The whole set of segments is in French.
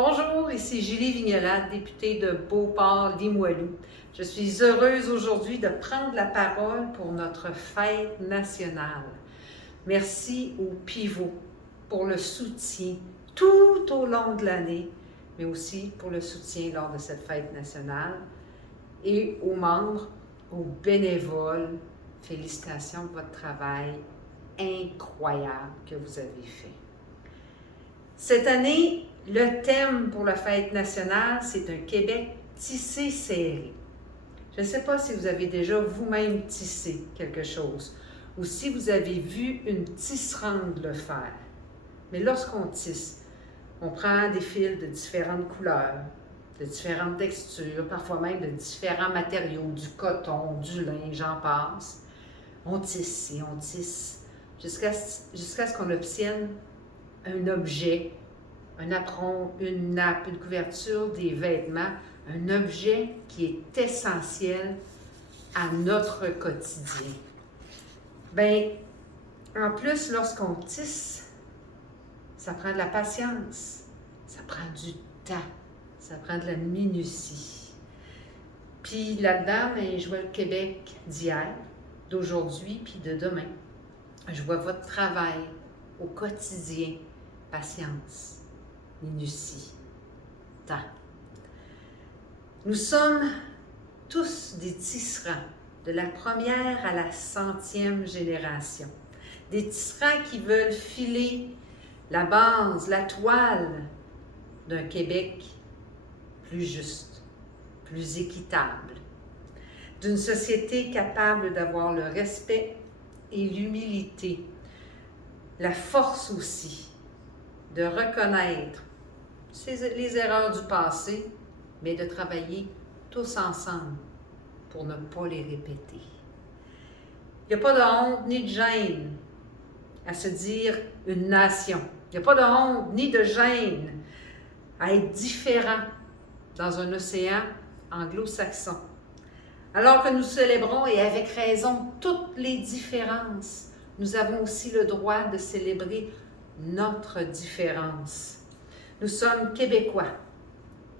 Bonjour, ici Julie Vignola, députée de Beauport-Limoilou. Je suis heureuse aujourd'hui de prendre la parole pour notre fête nationale. Merci au Pivot pour le soutien tout au long de l'année, mais aussi pour le soutien lors de cette fête nationale. Et aux membres, aux bénévoles, félicitations pour votre travail incroyable que vous avez fait. Cette année, le thème pour la fête nationale, c'est un Québec tissé serré. Je ne sais pas si vous avez déjà vous-même tissé quelque chose ou si vous avez vu une tisserande le faire. Mais lorsqu'on tisse, on prend des fils de différentes couleurs, de différentes textures, parfois même de différents matériaux, du coton, du lin, j'en passe. On tisse et on tisse jusqu'à ce qu'on obtienne un objet, un apron, une nappe, une couverture, des vêtements, un objet qui est essentiel à notre quotidien. Bien, en plus, lorsqu'on tisse, ça prend de la patience, ça prend du temps, ça prend de la minutie. Puis là-dedans, bien, je vois le Québec d'hier, d'aujourd'hui, puis de demain. Je vois votre travail au quotidien, patience, minutie, temps. Nous sommes tous des tisserands, de la première à la 100e génération. Des tisserands qui veulent filer la base, la toile d'un Québec plus juste, plus équitable, d'une société capable d'avoir le respect et l'humilité, la force aussi de reconnaître les erreurs du passé, mais de travailler tous ensemble pour ne pas les répéter. Il n'y a pas de honte ni de gêne à se dire une nation. Il n'y a pas de honte ni de gêne à être différent dans un océan anglo-saxon. Alors que nous célébrons, et avec raison, toutes les différences, nous avons aussi le droit de célébrer notre différence. Nous sommes Québécois,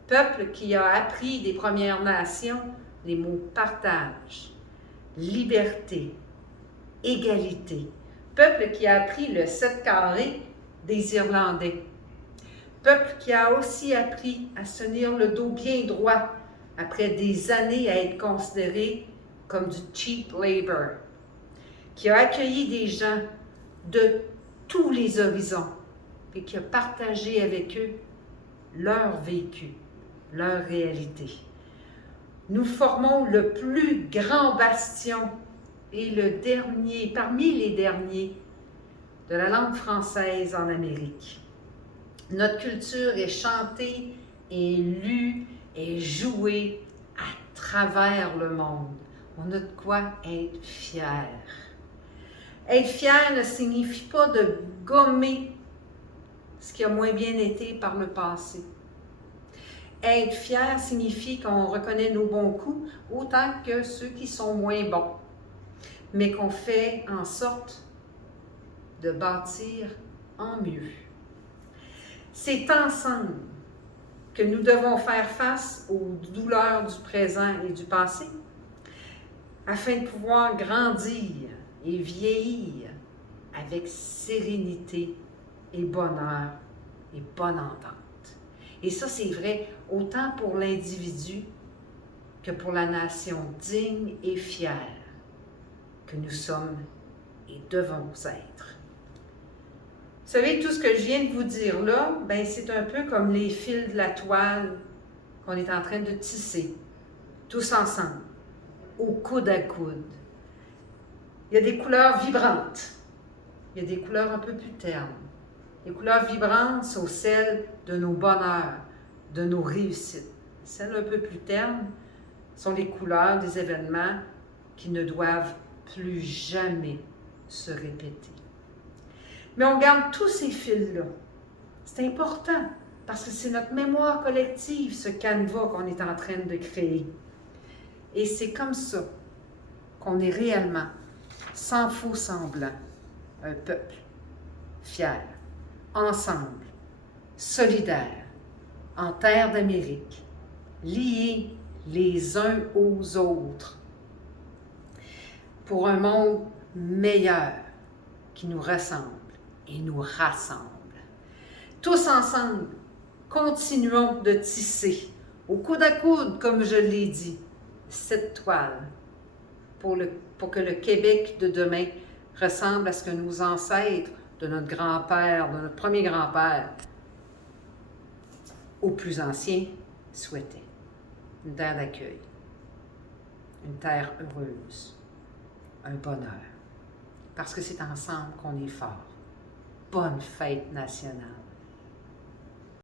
peuple qui a appris des Premières Nations les mots partage, liberté, égalité. Peuple qui a appris le 7 carré des Irlandais. Peuple qui a aussi appris à se tenir le dos bien droit après des années à être considéré comme du cheap labor. Qui a accueilli des gens de tous les horizons et qui a partagé avec eux leur vécu, leur réalité. Nous formons le plus grand bastion et le dernier, parmi les derniers, de la langue française en Amérique. Notre culture est chantée, est lue, est jouée à travers le monde. On a de quoi être fier. Être fier ne signifie pas de gommer ce qui a moins bien été par le passé. Être fier signifie qu'on reconnaît nos bons coups autant que ceux qui sont moins bons, mais qu'on fait en sorte de bâtir en mieux. C'est ensemble que nous devons faire face aux douleurs du présent et du passé afin de pouvoir grandir et vieillir avec sérénité et bonheur et bonne entente. Et ça, c'est vrai autant pour l'individu que pour la nation digne et fière que nous sommes et devons être. Vous savez, tout ce que je viens de vous dire là, ben, c'est un peu comme les fils de la toile qu'on est en train de tisser, tous ensemble, au coude à coude. Il y a des couleurs vibrantes, il y a des couleurs un peu plus ternes. Les couleurs vibrantes sont celles de nos bonheurs, de nos réussites. Celles un peu plus ternes sont les couleurs des événements qui ne doivent plus jamais se répéter. Mais on garde tous ces fils-là. C'est important parce que c'est notre mémoire collective, ce canevas qu'on est en train de créer. Et c'est comme ça qu'on est réellement, sans faux semblant, un peuple fier, ensemble, solidaire, en terre d'Amérique, liés les uns aux autres, pour un monde meilleur qui nous ressemble et nous rassemble. Tous ensemble, continuons de tisser, au coude à coude, comme je l'ai dit, cette toile pour que le Québec de demain ressemble à ce que nos ancêtres, de notre grand-père, de notre premier grand-père, au plus ancien, souhaitaient. Une terre d'accueil, une terre heureuse, un bonheur. Parce que c'est ensemble qu'on est fort. Bonne fête nationale!